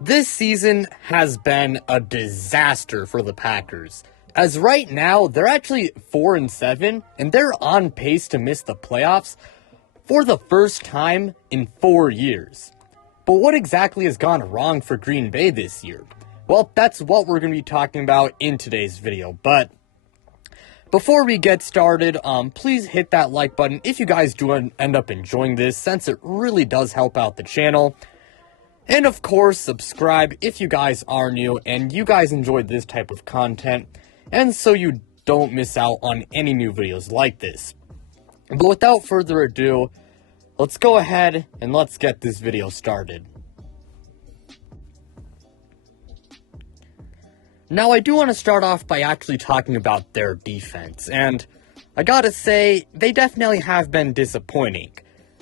This season has been a disaster for the Packers, as right now they're actually 4-7 and they're on pace to miss the playoffs for the first time in 4 years. But what exactly has gone wrong for Green Bay this year? Well, that's what we're going to be talking about in today's video. But before we get started, please hit that like button if you guys do end up enjoying this, since it really does help out the channel. And of course, subscribe if you guys are new and you guys enjoyed this type of content, and so you don't miss out on any new videos like this. But without further ado, let's go ahead and let's get this video started. Now, I do want to start off by actually talking about their defense, and I gotta say, they definitely have been disappointing.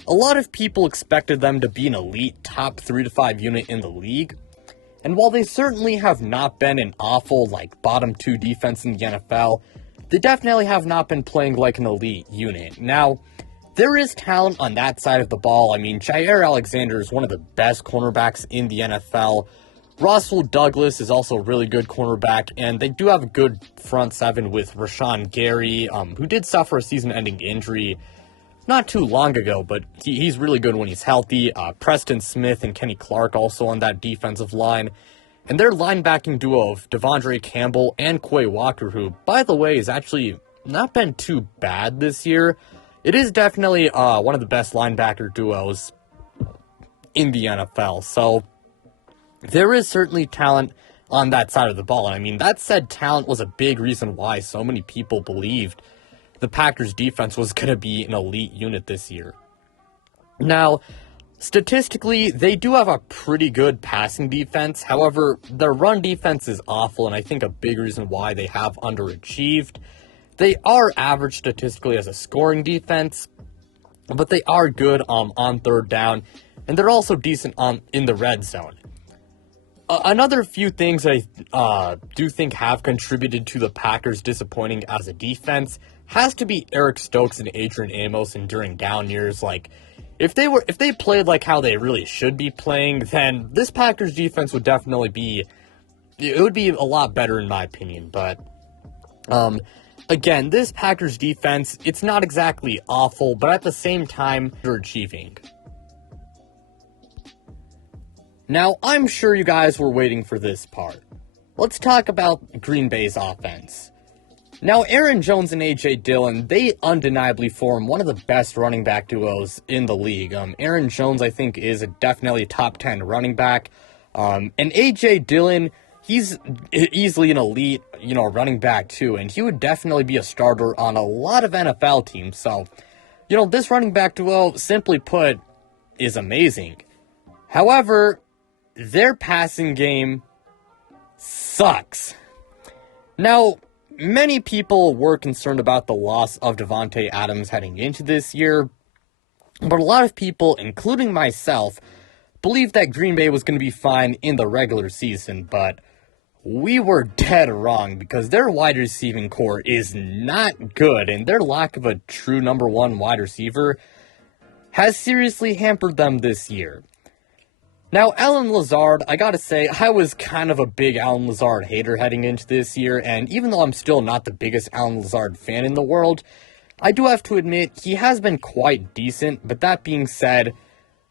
A lot of people expected them to be an elite top 3 to 5 unit in the league, and while they certainly have not been an awful, bottom 2 defense in the NFL, they definitely have not been playing like an elite unit. Now, there is talent on that side of the ball. I mean, Jaire Alexander is one of the best cornerbacks in the NFL. Russell Douglas is also a really good cornerback, and they do have a good front seven with Rashawn Gary, who did suffer a season-ending injury not too long ago, but he's really good when he's healthy. Preston Smith and Kenny Clark also on that defensive line. And their linebacking duo of Devondre Campbell and Quay Walker, who, by the way, has actually not been too bad this year. It is definitely one of the best linebacker duos in the NFL. So there is certainly talent on that side of the ball. And I mean, that said, talent was a big reason why so many people believed the Packers defense was going to be an elite unit this year. Now, statistically, they do have a pretty good passing defense. However, their run defense is awful, and I think a big reason why they have underachieved. They are average statistically as a scoring defense, but they are good on third down, and they're also decent in the red zone. Another few things I do think have contributed to the Packers disappointing as a defense has to be Eric Stokes and Adrian Amos and during down years. If they played like how they really should be playing, then this Packers defense would definitely be a lot better in my opinion. But again, this Packers defense, it's not exactly awful, but at the same time, they're achieving. Now, I'm sure you guys were waiting for this part. Let's talk about Green Bay's offense. Now, Aaron Jones and A.J. Dillon, they undeniably form one of the best running back duos in the league. Aaron Jones, I think, is definitely a top 10 running back. And A.J. Dillon, he's easily an elite, running back too. And he would definitely be a starter on a lot of NFL teams. So, this running back duo, simply put, is amazing. However, their passing game sucks. Now, many people were concerned about the loss of Davante Adams heading into this year, but a lot of people, including myself, believed that Green Bay was going to be fine in the regular season, but we were dead wrong because their wide receiving core is not good, and their lack of a true number one wide receiver has seriously hampered them this year. Now, Allen Lazard, I gotta say, I was kind of a big Allen Lazard hater heading into this year, and even though I'm still not the biggest Allen Lazard fan in the world, I do have to admit, he has been quite decent, but that being said,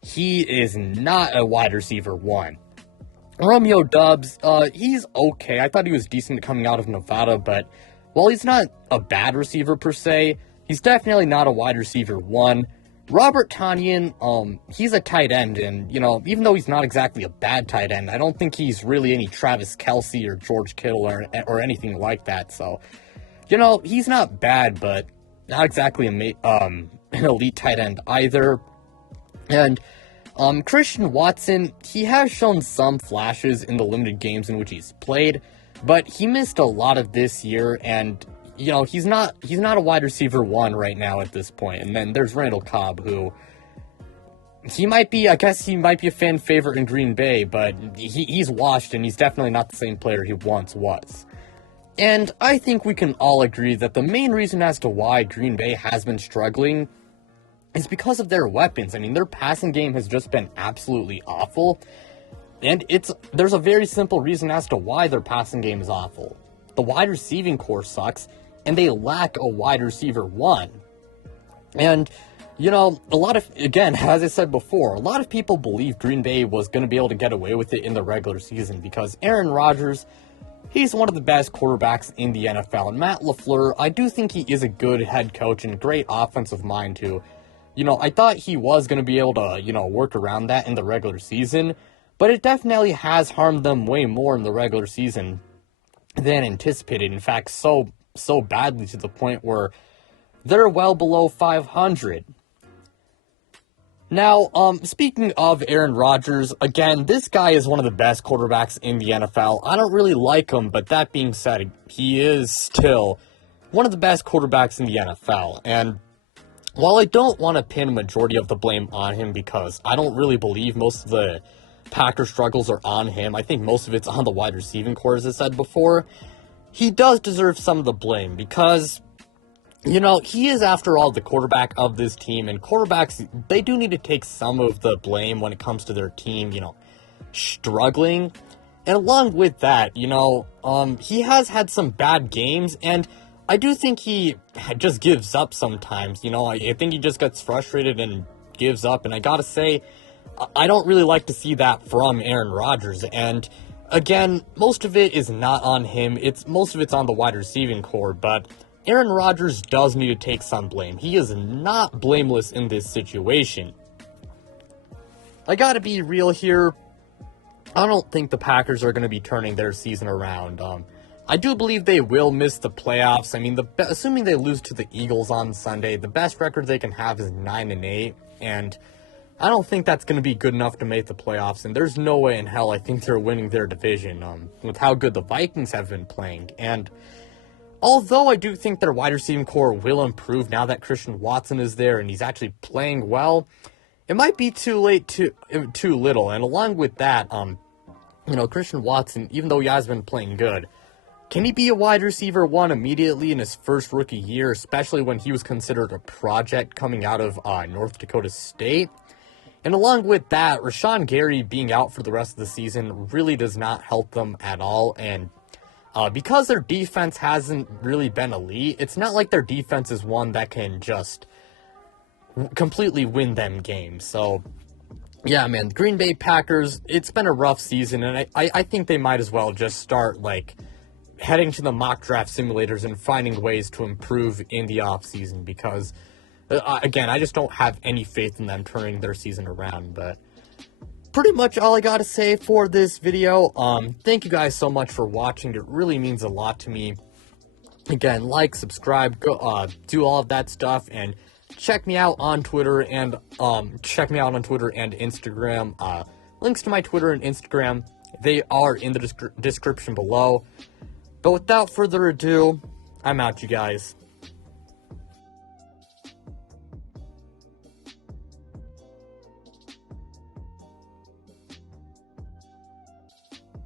he is not a wide receiver one. Romeo Doubs, he's okay. I thought he was decent coming out of Nevada, but while he's not a bad receiver per se, he's definitely not a wide receiver one. Robert Tonyan, he's a tight end, and, even though he's not exactly a bad tight end, I don't think he's really any Travis Kelce or George Kittle or anything like that, so, he's not bad, but not exactly an elite tight end either. And, Christian Watson, he has shown some flashes in the limited games in which he's played, but he missed a lot of this year, and he's not a wide receiver one right now at this point. And then there's Randall Cobb, who he might be a fan favorite in Green Bay, but he's washed, and he's definitely not the same player he once was. And I think we can all agree that the main reason as to why Green Bay has been struggling is because of their weapons. I mean, their passing game has just been absolutely awful. And there's a very simple reason as to why their passing game is awful. The wide receiving core sucks, and they lack a wide receiver one. And, you know, again, as I said before, a lot of people believe Green Bay was going to be able to get away with it in the regular season because Aaron Rodgers, he's one of the best quarterbacks in the NFL. And Matt LaFleur, I do think he is a good head coach and great offensive mind too. You know, I thought he was going to be able to, you know, work around that in the regular season, but it definitely has harmed them way more in the regular season than anticipated. In fact, so badly to the point where they're well below 500. Now, speaking of Aaron Rodgers, again, this guy is one of the best quarterbacks in the NFL. I don't really like him, but that being said, he is still one of the best quarterbacks in the NFL. And while I don't want to pin a majority of the blame on him because I don't really believe most of the Packers struggles are on him, I think most of it's on the wide receiving core, as I said before, he does deserve some of the blame because, you know, he is, after all, the quarterback of this team, and quarterbacks, they do need to take some of the blame when it comes to their team, you know, struggling. And along with that, you know, he has had some bad games, and I do think he just gives up sometimes. You know, I think he just gets frustrated and gives up, and I gotta say, I don't really like to see that from Aaron Rodgers. And again, most of it is not on him. Most of it's on the wide receiving core, but Aaron Rodgers does need to take some blame. He is not blameless in this situation. I gotta be real here. I don't think the Packers are going to be turning their season around. I do believe they will miss the playoffs. I mean, assuming they lose to the Eagles on Sunday, the best record they can have is 9-8, and I don't think that's going to be good enough to make the playoffs, and there's no way in hell I think they're winning their division with how good the Vikings have been playing. And although I do think their wide receiving core will improve now that Christian Watson is there and he's actually playing well, it might be too little. And along with that, you know, Christian Watson, even though he has been playing good, can he be a wide receiver one immediately in his first rookie year, especially when he was considered a project coming out of North Dakota State? And along with that, Rashawn Gary being out for the rest of the season really does not help them at all. And because their defense hasn't really been elite, it's not like their defense is one that can just completely win them games. So, yeah, man, Green Bay Packers, it's been a rough season, and I think they might as well just start, like, heading to the mock draft simulators and finding ways to improve in the offseason because, again, I just don't have any faith in them turning their season around. But pretty much all I gotta say for this video. Thank you guys so much for watching. It really means a lot to me. Again, like, subscribe, go, do all of that stuff, and check me out on Twitter and Instagram. Links to my Twitter and Instagram, they are in the description below. But without further ado, I'm out, you guys.